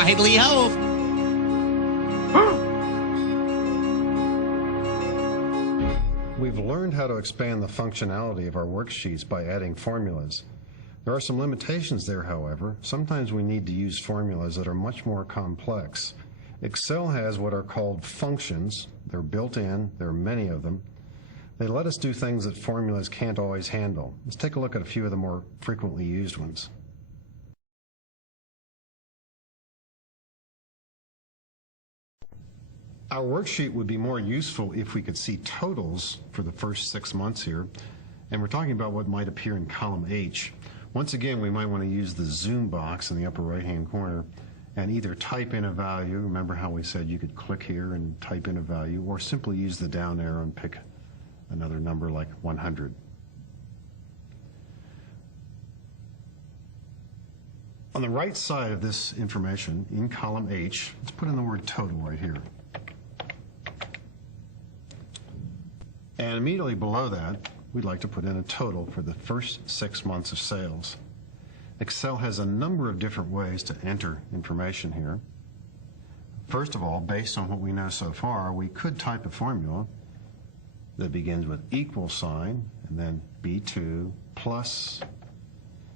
idly ho. We've learned how to expand the functionality of our worksheets by adding formulas. There are some limitations there, however. Sometimes we need to use formulas that are much more complex. Excel has what are called functions. They're built in. There are many of them. They let us do things that formulas can't always handle. Let's take a look at a few of the more frequently used ones. Our worksheet would be more useful if we could see totals for the first 6 months here, and we're talking about what might appear in column H. Once again, we might want to use the zoom box in the upper right-hand corner and either type in a value. Remember how we said you could click here and type in a value, or simply use the down arrow and pick another number like 100. On the right side of this information, in column H, let's put in the word total right here. And immediately below that, we'd like to put in a total for the first 6 months of sales. Excel has a number of different ways to enter information here. First of all, based on what we know so far, we could type a formula that begins with equal sign and then B2 plus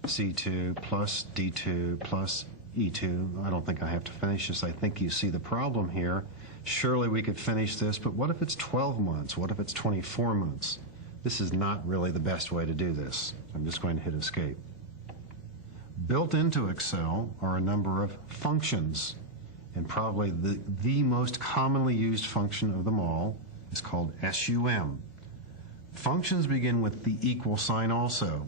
C2 plus D2 plus E2. I don't think I have to finish this. I think you see the problem here. Surely we could finish this, but what if it's 12 months? What if it's 24 months? This is not really the best way to do this. I'm just going to hit escape. Built into Excel are a number of functions, and probably the most commonly used function of them all is called SUM. Functions begin with the equal sign also,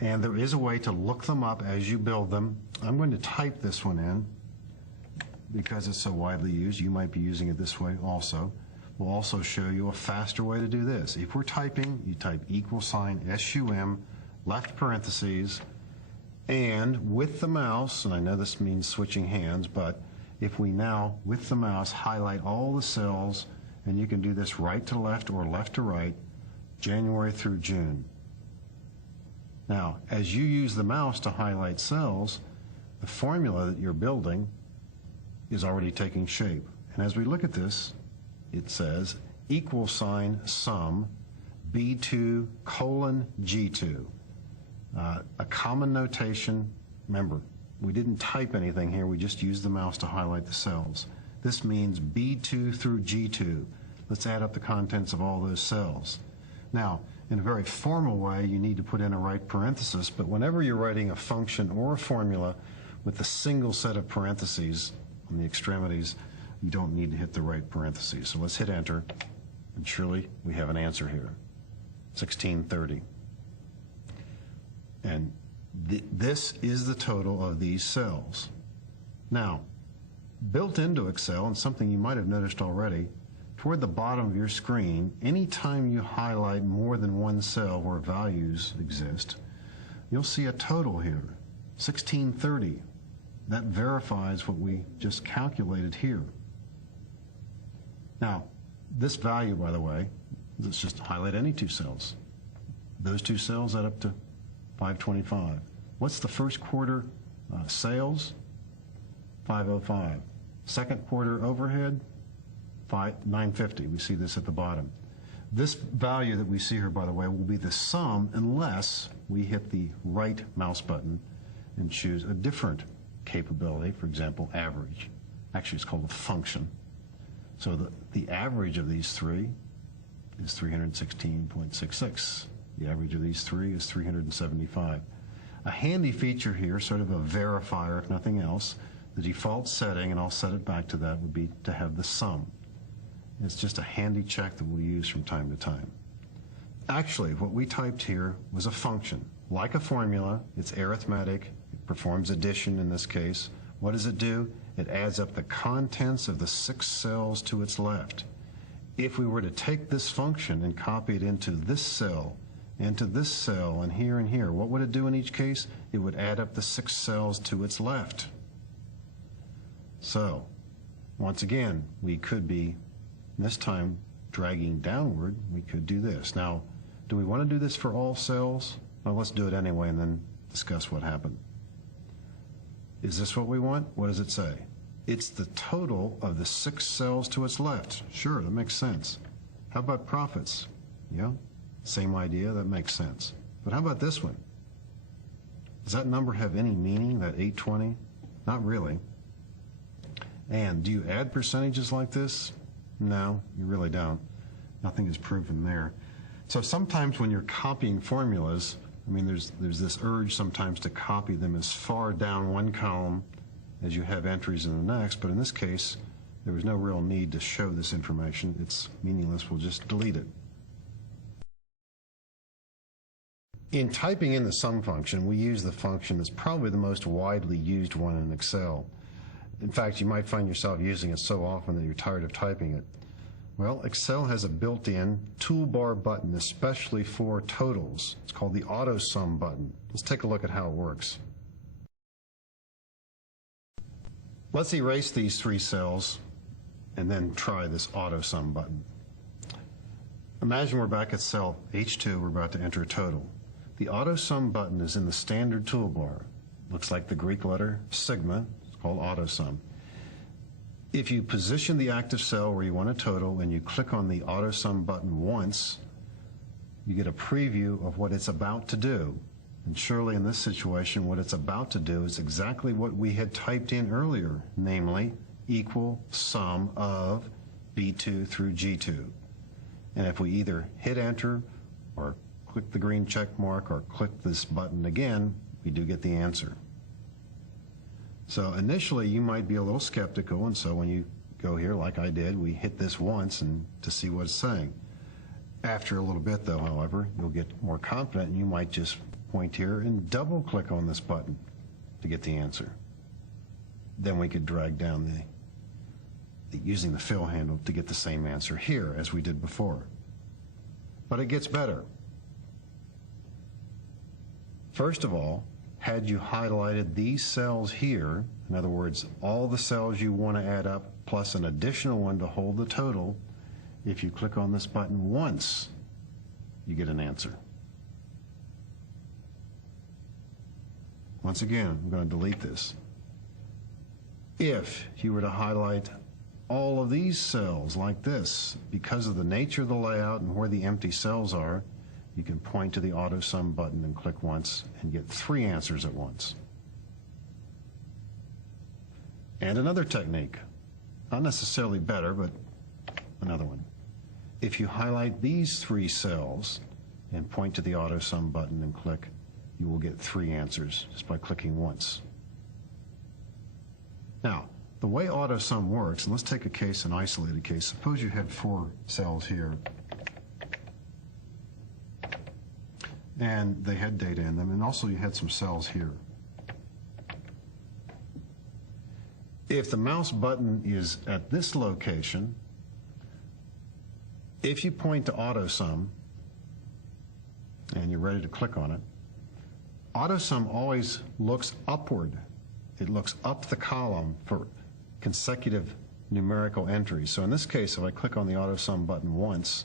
and there is a way to look them up as you build them. I'm going to type this one in because it's so widely used. You might be using it this way also. We'll also show you a faster way to do this. If we're typing, you type equal sign SUM, left parentheses, and with the mouse, and I know this means switching hands, but if we now, with the mouse, highlight all the cells, and you can do this right to left or left to right, January through June. Now, as you use the mouse to highlight cells, the formula that you're building is already taking shape. And as we look at this, it says equal sign sum B2 colon G2. A common notation. Remember, we didn't type anything here. We just used the mouse to highlight the cells. This means B2 through G2. Let's add up the contents of all those cells. Now, in a very formal way, you need to put in a right parenthesis, but whenever you're writing a function or a formula with a single set of parentheses on the extremities, you don't need to hit the right parentheses. So let's hit enter, and surely we have an answer here, 1630. And this is the total of these cells. Now, built into Excel, and something you might have noticed already, toward the bottom of your screen, anytime you highlight more than one cell where values exist, you'll see a total here, 1630. That verifies what we just calculated here. Now, this value, by the way, let's just highlight any two cells. Those two cells add up to 525. What's the first quarter sales? 505. Second quarter overhead? 950. We see this at the bottom. This value that we see here, by the way, will be the sum unless we hit the right mouse button and choose a different capability, for example, average. Actually, it's called a function. So the average of these three is 316.66. The average of these three is 375. A handy feature here, sort of a verifier if nothing else, the default setting, and I'll set it back to that, would be to have the sum. It's just a handy check that we'll use from time to time. Actually, what we typed here was a function. Like a formula, it's arithmetic, it performs addition in this case. What does it do? It adds up the contents of the 6 cells to its left. If we were to take this function and copy it into this cell, and here, what would it do in each case? It would add up the 6 cells to its left. So, once again, we could be, this time, dragging downward. We could do this. Now, do we want to do this for all cells? Well, let's do it anyway and then discuss what happened. Is this what we want? What does it say? It's the total of the 6 cells to its left. Sure, that makes sense. How about profits? Yeah, same idea, that makes sense. But how about this one? Does that number have any meaning, that 820? Not really. And do you add percentages like this? No, you really don't. Nothing is proven there. So sometimes when you're copying formulas, I mean, there's this urge sometimes to copy them as far down one column as you have entries in the next, but in this case, there was no real need to show this information. It's meaningless, we'll just delete it. In typing in the sum function, we use the function that's probably the most widely used one in Excel. In fact, you might find yourself using it so often that you're tired of typing it. Well, Excel has a built-in toolbar button especially for totals. It's called the Auto Sum button. Let's take a look at how it works. Let's erase these 3 cells and then try this Auto Sum button. Imagine we're back at cell H2, we're about to enter a total. The Auto Sum button is in the standard toolbar. Looks like the Greek letter sigma. It's called Auto Sum. If you position the active cell where you want a total and you click on the Auto Sum button once, you get a preview of what it's about to do. And surely in this situation, what it's about to do is exactly what we had typed in earlier, namely equal sum of B2 through G2. And if we either hit enter or click the green check mark or click this button again, we do get the answer. So initially you might be a little skeptical, and so when you go here like I did, we hit this once and to see what it's saying. After a little bit though, however, you'll get more confident and you might just point here and double click on this button to get the answer. Then we could drag down using the fill handle to get the same answer here as we did before. But it gets better. First of all, had you highlighted these cells here, in other words, all the cells you want to add up plus an additional one to hold the total, if you click on this button once, you get an answer. Once again, I'm going to delete this. If you were to highlight all of these cells like this, because of the nature of the layout and where the empty cells are, you can point to the Auto Sum button and click once and get 3 answers at once. And another technique, not necessarily better, but another one. If you highlight these 3 cells and point to the Auto Sum button and click, you will get 3 answers just by clicking once. Now, the way Auto Sum works, and let's take a case, an isolated case. Suppose you had 4 cells here, and they had data in them, and also you had some cells here. If the mouse button is at this location, if you point to Auto Sum and you're ready to click on it, Auto Sum always looks upward. It looks up the column for consecutive numerical entries. So in this case, if I click on the Auto Sum button once,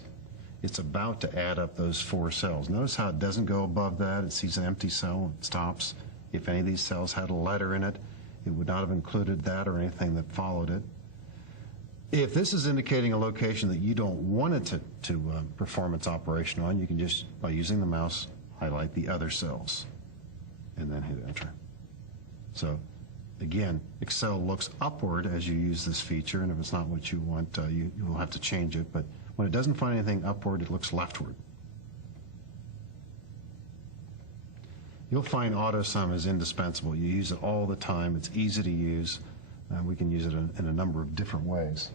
it's about to add up those 4 cells. Notice how it doesn't go above that. It sees an empty cell, it stops. If any of these cells had a letter in it, it would not have included that or anything that followed it. If this is indicating a location that you don't want it to perform its operation on, you can just, by using the mouse, highlight the other cells and then hit enter. So again, Excel looks upward as you use this feature, and if it's not what you want, you will have to change it. But when it doesn't find anything upward, it looks leftward. You'll find Auto Sum is indispensable. You use it all the time. It's easy to use. We can use it in a number of different ways.